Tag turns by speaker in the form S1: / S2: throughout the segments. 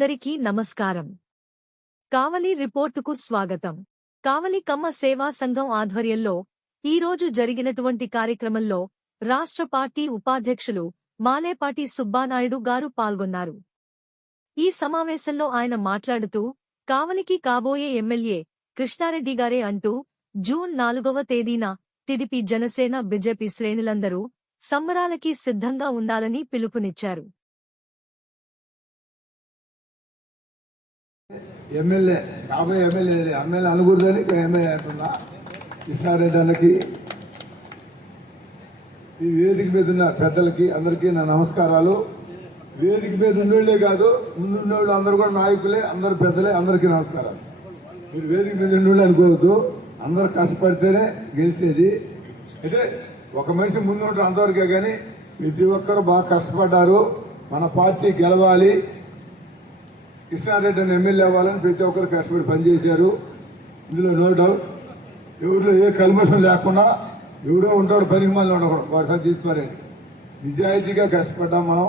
S1: అందరికీ నమస్కారం. కావలి రిపోర్టుకు స్వాగతం. కావలి కమ్మ సేవా సంఘం ఆధ్వర్యంలో ఈరోజు జరిగినటువంటి కార్యక్రమంలో రాష్ట్ర పార్టీ ఉపాధ్యక్షులు మాలేపాటి సుబ్బానాయుడు గారు పాల్గొన్నారు. ఈ సమావేశంలో ఆయన మాట్లాడుతూ కావలికి కాబోయే ఎమ్మెల్యే కృష్ణారెడ్డి గారే అంటూ జూన్ నాలుగవ తేదీన టిడిపి జనసేన బీజేపీ శ్రేణులందరూ సంబరాలకి సిద్ధంగా ఉండాలని పిలుపునిచ్చారు.
S2: ఎమ్మెల్యే కాబోయే ఎమ్మెల్యే ఎమ్మెల్యే అనకూడదని ఎమ్మెల్యే అంటున్నా. కృష్ణారెడ్డి అన్నకి ఈ వేదిక మీద ఉన్న పెద్దలకి అందరికీ నా నమస్కారాలు. వేదిక మీద ఉండేళ్ళే కాదు ముందుండేవాళ్ళు అందరూ కూడా నాయకులే అందరు పెద్దలే అందరికీ నమస్కారాలు. మీరు వేదిక మీద ఉండేళ్ళు అనుకోవద్దు. అందరు కష్టపడితేనే గెలిచేది. అయితే ఒక మనిషి ముందు ఉంటారు అంతవరకే కానీ ప్రతి ఒక్కరు బాగా కష్టపడ్డారు. మన పార్టీ గెలవాలి. కృష్ణారెడ్డి అని ఎమ్మెల్యే అవ్వాలని ప్రతి ఒక్కరు కష్టపడి పనిచేశారు. ఇందులో నో డౌట్ ఎవరిలో ఏ కల్మషం లేకుండా ఎవడో ఉంటాడు పనికి మళ్ళీ ఉండకూడదు వాడు తీసుకోరండి నిజాయితీగా కష్టపడ్డాం మనం.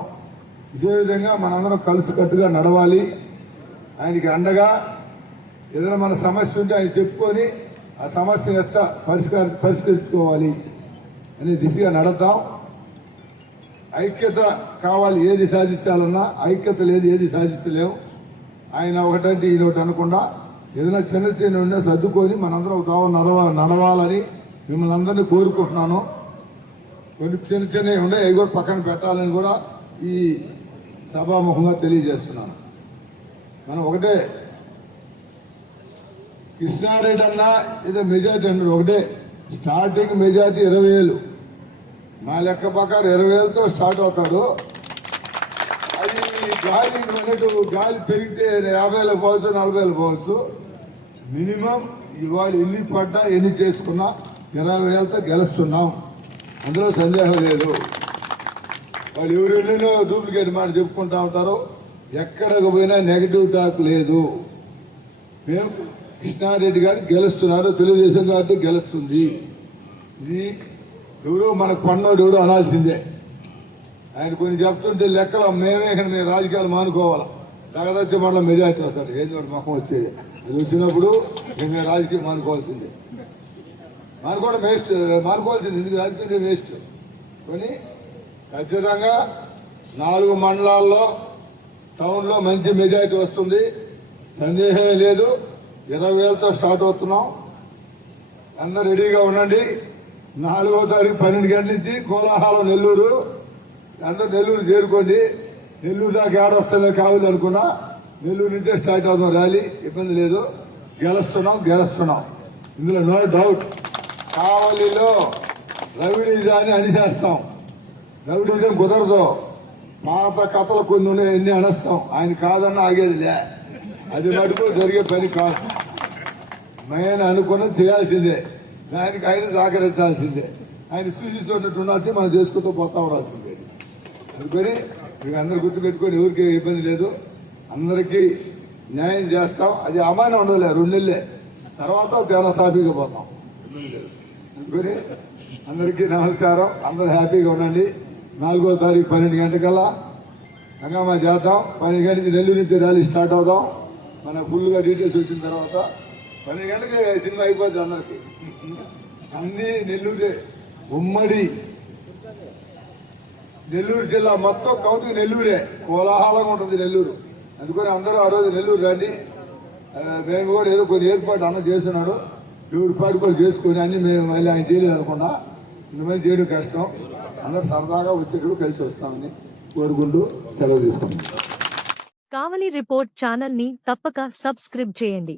S2: ఇదే విధంగా మనందరం కలిసికట్టుగా నడవాలి. ఆయనకి అండగా ఏదైనా మన సమస్య ఉంటే ఆయన చెప్పుకొని ఆ సమస్యను ఎట్లా పరిష్కార పరిష్కరించుకోవాలి అనే దిశగా నడతాం ఐక్యత కావాలి ఏది సాధించాలన్నా ఐక్యత లేదు ఏది సాధించలేము ఆయన ఒకటంటే ఇది ఒకటి అనకుండా ఏదైనా చిన్న చిన్న ఉన్నా సర్దుకొని మనందరం ఒక దోవ నడవ నడవాలని మిమ్మల్ని అందరినీ కోరుకుంటున్నాను. కొన్ని చిన్న చిన్నవి ఉన్నాయి అవి కూడా పక్కన పెట్టాలని కూడా ఈ సభాముఖంగా తెలియజేస్తున్నాను. మనం ఒకటే కృష్ణారెడ్డి అన్నా ఏదో మెజార్టీ అన్నారు ఒకటే స్టార్టింగ్ మెజార్టీ ఇరవై వేలు నా లెక్క ప్రకారం ఇరవై వేలతో స్టార్ట్ అవుతాడు. అది గాలి అన్నట్టు గాలి పెరిగితే యాభై వేలు పోవచ్చు నలభై వేలు పోవచ్చు. మినిమం ఇవాళ ఎన్ని పడ్డా ఎన్ని చేసుకున్నా ఇరవై వేలతో గెలుస్తున్నాం. అందులో సందేహం లేదు. వాళ్ళు ఎవరెన్నో డూప్లికేట్ మాట చెప్పుకుంటా ఉంటారు. ఎక్కడికి పోయినా నెగటివ్ టాక్ లేదు. మేము కృష్ణారెడ్డి గారు గెలుస్తున్నారు తెలుగుదేశం కాబట్టి గెలుస్తుంది. ఇది ఎవరు మనకు పన్నోడు ఎవరు అనాల్సిందే. ఆయన కొన్ని చెప్తుంటే లెక్కలు మేమే ఇక్కడ మేము రాజకీయాలు మానుకోవాలి. తగదచ్చి మళ్ళీ మెజార్టీ వస్తాడు. ఏది ఒకటి మొహం వచ్చేది. అది వచ్చినప్పుడు మేము రాజకీయం మానుకోవాల్సిందే. మానుకోవడం వేస్ట్. మానుకోవాల్సింది. ఎందుకు? రాజకీయం వేస్ట్. కొని ఖచ్చితంగా నాలుగు మండలాల్లో టౌన్లో మంచి మెజారిటీ వస్తుంది. సందేహమే లేదు. ఇరవై వేలతో స్టార్ట్ అవుతున్నాం. అందరు రెడీగా ఉండండి. నాలుగో తారీఖు పన్నెండు గంటల నుంచి కోలాహలం నెల్లూరు. అందరూ నెల్లూరు చేరుకోండి. నెల్లూరు దాకా ఏడొస్తుందో కావాలి అనుకున్నా నెల్లూరు నుంచే స్టార్ట్ అవుతాం ర్యాలీ ఇబ్బంది లేదు. గెలుస్తున్నాం గెలుస్తున్నాం. ఇందులో నో డౌట్. కావలిలో రవిడీజాన్ని అణిచేస్తాం. రవిడీజం కుదరదు. పాత కథలు కొన్ని ఉన్నాయి ఎన్ని అణస్తాం. ఆయన కాదన్న ఆగేది లే. అది మటుకు జరిగే పని కాదు. నేను అనుకున్నది చేయాల్సిందే. దానికి ఆయన సహకరించాల్సిందే. ఆయన చూసి ఉండాల్సి మనం చేసుకుంటూ పోతా ఉండాల్సిందే అనుకొని మీకు అందరు గుర్తుపెట్టుకొని ఎవరికి ఇబ్బంది లేదు. అందరికీ న్యాయం చేస్తాం. అది అమాయన ఉండదులే రెండు నెలలే. తర్వాత చాలా సాఫీగా పోతాం. ఇబ్బంది లేదు. అందుకని అందరికీ నమస్కారం. అందరూ హ్యాపీగా ఉండండి. నాలుగో తారీఖు పన్నెండు గంటకల్లా హంగామా చేద్దాం. పన్నెండు గంటకి నెల్లూరు నుంచి ర్యాలీ స్టార్ట్ అవుదాం. మన ఫుల్గా డీటెయిల్స్ వచ్చిన తర్వాత పన్నెండు గంటలకి సినిమా అయిపోద్ది అందరికి. అన్ని నెల్లూరే ఉమ్మడి నెల్లూరు జిల్లా మొత్తం కౌంటింగ్ నెల్లూరే. కోలాహలంగా ఉంటుంది నెల్లూరు. అందుకని అందరూ ఆ రోజు నెల్లూరు రండి. మేము కూడా ఏదో కొన్ని ఏర్పాటు అన్న చేస్తున్నాడు. ఎవరిపాటు కూడా చేసుకుని అన్ని మేము మళ్ళీ ఆయన చేయలేదు అనుకున్నా ఇంతమంది చేయడం కష్టం. అందరూ సరదాగా వచ్చేటప్పుడు కలిసి వస్తామని కోరుకుంటూ సెలవు తీసుకుంటాం
S1: కావలి రిపోర్ట్ ఛానల్ని తప్పక సబ్స్క్రైబ్ చేయండి.